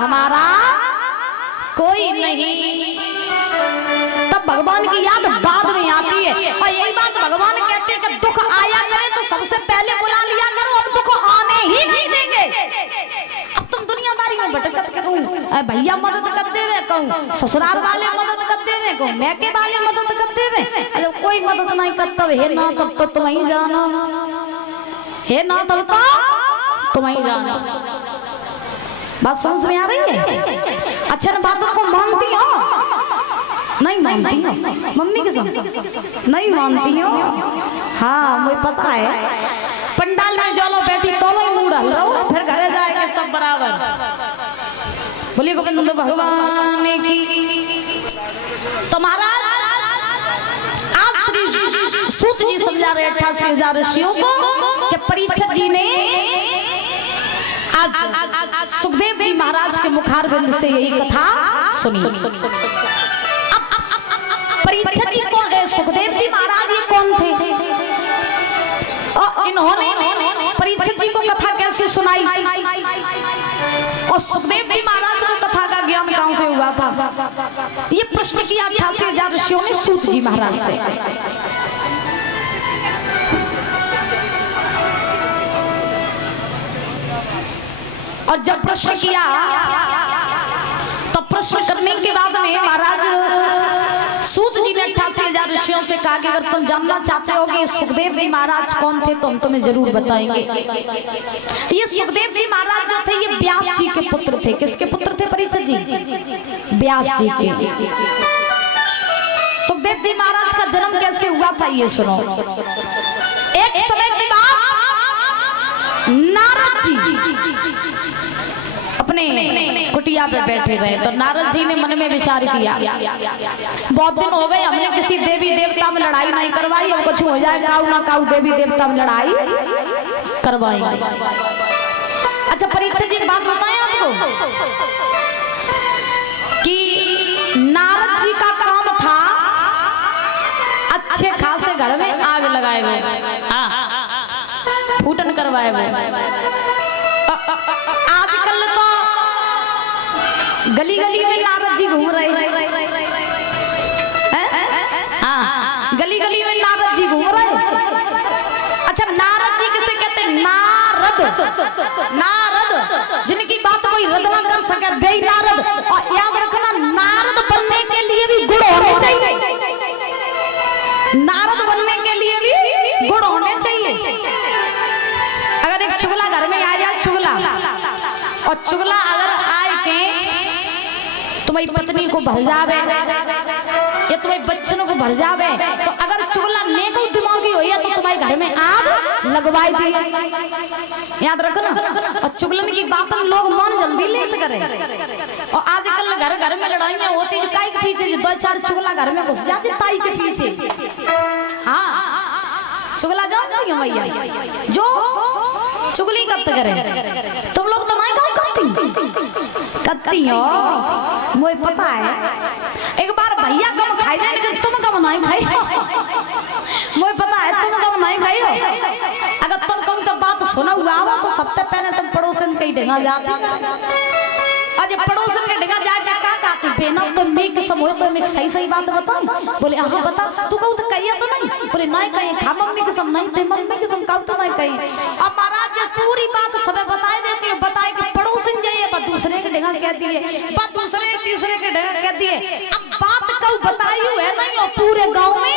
हमारा कोई नहीं। तब भगवान की याद बाद में आती है। और यही बात भगवान कहते हैं कि दुख आया करे तो सबसे पहले बुला लिया करो, अब दुख आने ही नहीं देंगे। अब तुम दुनियादारी में भटकत के कहूं भैया मदद कर देवे, कहूं ससुराल वाले मदद कर देवे, कहूं मैके वाले मदद कर देवे, अरे कोई मदद नहीं करता है ना, तब तो तुम ही जानो है ना, तब तो तुम ही जानो। बात समझ में आ रही है? अच्छा ना बातों को मानती हो? नहीं मानती हो? मम्मी के साथ नहीं मानती हो? हाँ मुझे पता है। पंडाल में जो लो बैठी तो लो मुंह डाल रहा, फिर घरे जाएंगे सब बराबर। बोलिए गोविंद भगवान की। तो महाराज आज श्री सूत जी समझा रहे 88,000 ऋषियों को कि परीक्षित जी ने आज सुखदेव जी महाराज के मुखारविंद से यही कथा सुनी। अब परीक्षित जी को सुखदेव जी महाराज ये कौन थे और इन्होंने परीक्षित जी को कथा कैसे सुनाई और सुखदेव जी महाराज को कथा का ज्ञान कहां से हुआ था, ये प्रश्न किया 88,000 ऋषियों ने सूत जी महाराज से। और जब प्रश्न किया तो प्रश्न करने के बाद में महाराज सूत जी ने 88,000 ऋषियों से कहा कि अगर तुम जानना चाहते हो कि सुखदेव जी महाराज कौन थे तो हम तुम्हें जरूर बताएंगे। ये सुखदेव जी महाराज जो थे ये व्यास जी के पुत्र थे। किसके पुत्र थे परीक्षित जी? व्यास जी के। सुखदेव जी महाराज का जन्म कैसे हुआ था ये सुनो। एक समय की बात, नारद जी अपने कुटिया पे बैठे रहे तो नारद जी ने मन में विचार किया, बहुत दिन हो गए हमने किसी देवी देवता में लड़ाई नहीं करवाई, अब कुछ हो जाए काऊ ना काऊ देवी देवता में लड़ाई करवाई। अच्छा परीक्षित जी बात बताएं आपको कि नारद जी का काम था अच्छे खासे घर में आग लगाए हुए, फूटन करवाए हुए। आजकल तो गली गली में नारद जी घूम रहे हैं, हाँ गली गली में नारद जी घूम रहे। अच्छा नारद जी किसे कहते हैं? नारद। नारद जिनकी बात कोई रद्द ना कर सके, बेई नारद। और याद रखना नारद बनने के लिए भी गुण होने चाहिए, नारद बनने के लिए भी गुण होने चाहिए। अगर एक चुगला घर में आ जाए, चुगला और चुगला अगर आए के तुम्हारी पत्नी को भर जावे या तुम्हारे बच्चों को भर जावे, तो अगर चुगला नेको दिमागी हो या तो तुम्हारे घर में आग लगवाई दी। याद रखना। और चुगलन की बात लोग मन जल्दी लेते करें। और आजकल घर घर में लड़ाइयां होती है काई के पीछे, 2-4 चुगला घर में घुस जाते ताई के पीछे। हाँ चुगला जानती हो भैया, जो चुगली कब करे तुम लोग तो नहीं करती हो, मुझे पता है। एक बार भैया कम खाई जाए लेकिन तुम कम नहीं खाई, मुझे पता है तुम कम नहीं खाई हो। अगर तुम कहूँ तो बात सुना हुआ हो तो सबसे पहले तुम पड़ोसन के ही ढेंगा जाती, और जब पड़ोसन के ढेंगा जाए क्या कहती बेना तो मैं किस्म हो तो मैं सही सही बात बताऊं। बोले हाँ बता, तू कहूँ तो कहिए तो नहीं, बोले नहीं कहीं खा मम्मी किस्म नहीं थे, मम्मी किस्म कहूँ तो नहीं कहीं। अब महाराज जी पूरी बात सब बताए देती है, बताए कि पड़ोसन जाइए बस दूसरे के ढेंगा कह दिए, बस दूसरे तीसरे के ढेंगा कह दिए। अब बात कहूँ बताई है नहीं और पूरे गाँव में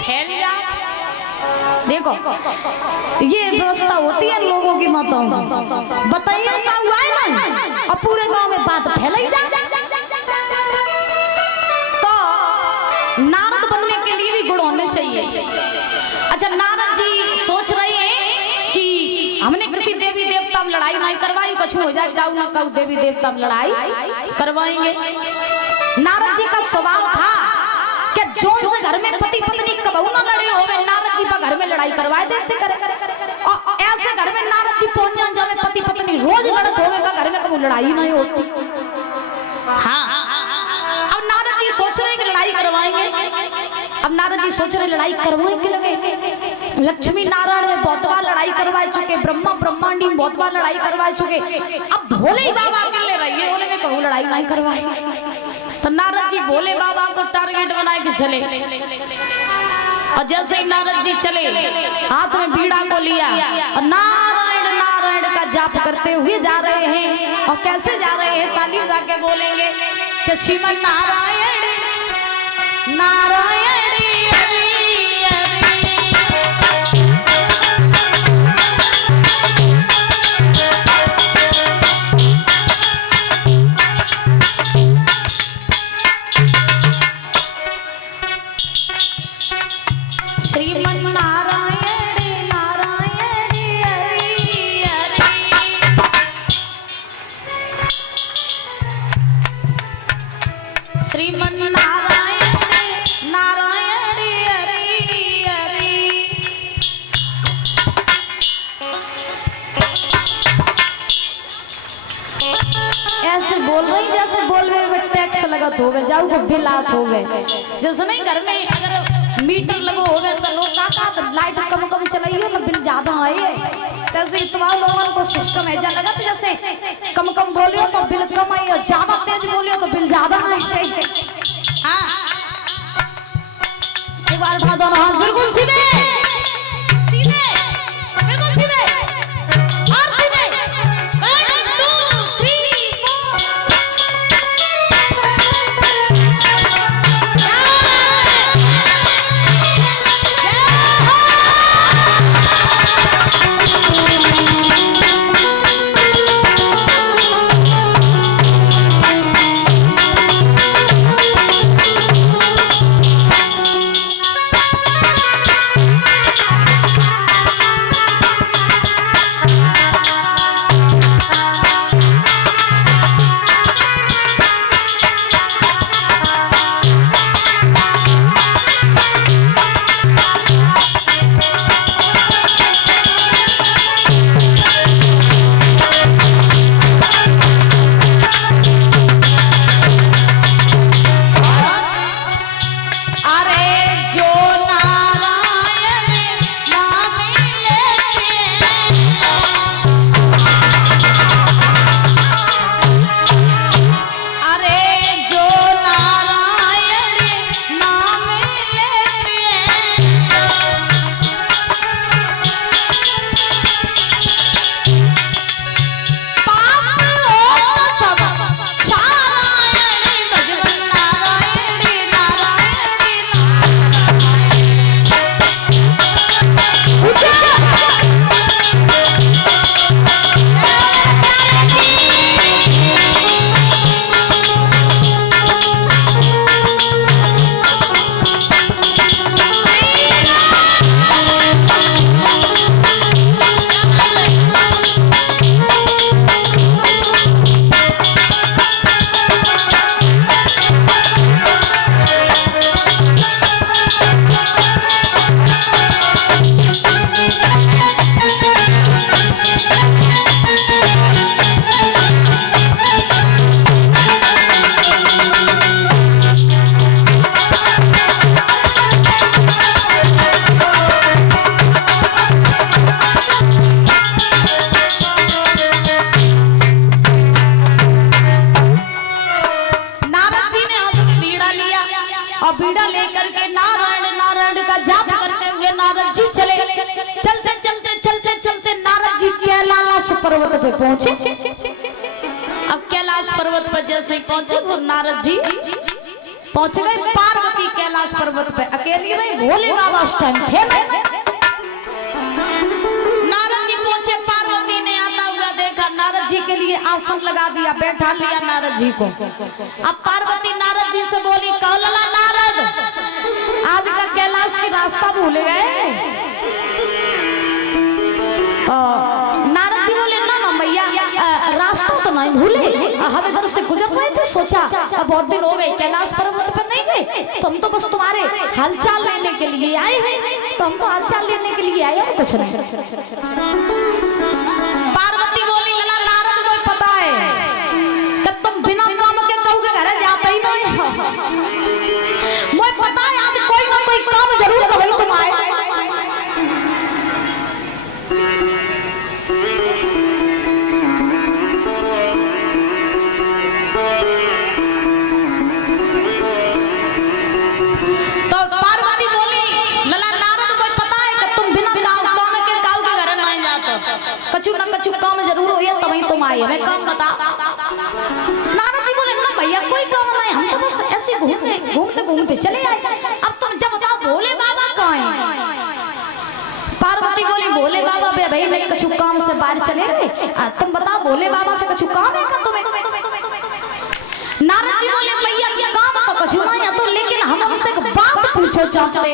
फैल जाए। देखो ये व्यवस्था होती है लोगों की माताओं की, बताइए क्या हुआ है ना और पूरे गांव में बात फैल ही जाए। तो नारद बनने के लिए भी गुण होने चाहिए। अच्छा नारद जी सोच रहे हैं कि हमने किसी देवी देवता में लड़ाई नहीं करवाई, कुछ हो जाए काऊ ना काऊ देवी देवता में लड़ाई करवाएंगे। नारद जी का स्वभाव था कि जोन से घर में पति पत्नी कबहू ना लड़े होवे, नारद जी घर में लड़ाई करवाए देते करे। और ऐसे घर में नारद जी पहुंच जाए जब पति पत्नी रोज लड़त होवे, घर में कभी लड़ाई नहीं होती। हाँ अब नारद जी सोच रहे कि लड़ाई करवाएंगे। अब नारद जी सोच रहे लड़ाई करवाएंगे लगे लक्ष्मी नारायण में बहुत बार लड़ाई करवा चुके, ब्रह्मा ब्रह्मांडी में बहुत बार लड़ाई करवा चुके, अब भोले बाबा अकेले रहिए उन्हें कहूँ लड़ाई नहीं करवाई। तो नारद जी भोले बाबा को टारगेट बना के चले, और जैसे ही नारद जी चले हाथ में बीड़ा को लिया और नारायण नारायण का जाप करते हुए जा रहे हैं। और कैसे जा रहे हैं, ताली बजा के बोलेंगे कि श्रीमन नारायण नारायण ऐसे बोल रही जैसे बोलवे में टैक्स लगत होवे, जाऊ को बिल आत होवे। जैसे नहीं घर में अगर मीटर लगो होवे तो लोग का लाइट कम कम चलाइयो ना बिल ज्यादा आए, तैसे तुम्हारे लोगों को सिस्टम है जैसा लगत जैसे कम कम बोलियो तो बिल कम आई और ज्यादा तेज बोलियो तो बिल ज्यादा आए चाहिए। हाँ एक बार उठा दो हाथ बिल्कुल सीधे सीधे बिल्कुल सीधे और सीधे। पर्वत पे पहुंचे। अब कैलाश पर्वत पर जैसे पहुंचे तो नारद जी पहुंच गए पार्वती कैलाश पर्वत पे। अकेले नहीं, भोले बाबा उस टाइम थे। नारद जी पहुंचे, पार्वती ने आता हुआ देखा, नारद जी के लिए आसन लगा दिया, बैठा लिया नारद जी को। अब पार्वती नारद जी से बोली, कौलला नारद, आज का कैलाश की रास्ता भूल गए? नारद जी बोले, ना ना भैया, रास्ता तो नहीं भूले, हम इधर से गुजर रहे थे, सोचा अब बहुत दिन हो गए कैलाश पर्वत पर नहीं गए, तो हम तो बस तुम्हारे हालचाल लेने के लिए आए हैं। तो हम तो हालचाल लेने के लिए आए हैं, कुछ नहीं। पार्वती बोली, लला नारद, मुझे पता है कि तुम बिना काम के कहोगे घर जाते ही नहीं हो। मुझे पता है आज कोई ना कोई काम जरूर करोगे तुम आए। भाई हमें काम बता। नारद जी बोले ना भैया कोई काम नहीं, हम तो बस ऐसे घूमते घूमते चले आए। अब तुम जब बताओ भोले बाबा कहाँ हैं? पार्वती बोली भोले बाबा बे भाई मैं कछु काम से बाहर चले गए, तुम बताओ भोले बाबा से कछु काम है क्या तुम्हें? नारद जी बोले भैया काम तो कछु नहीं है तो, लेकिन हम हमसे एक बात पूछो चाहते।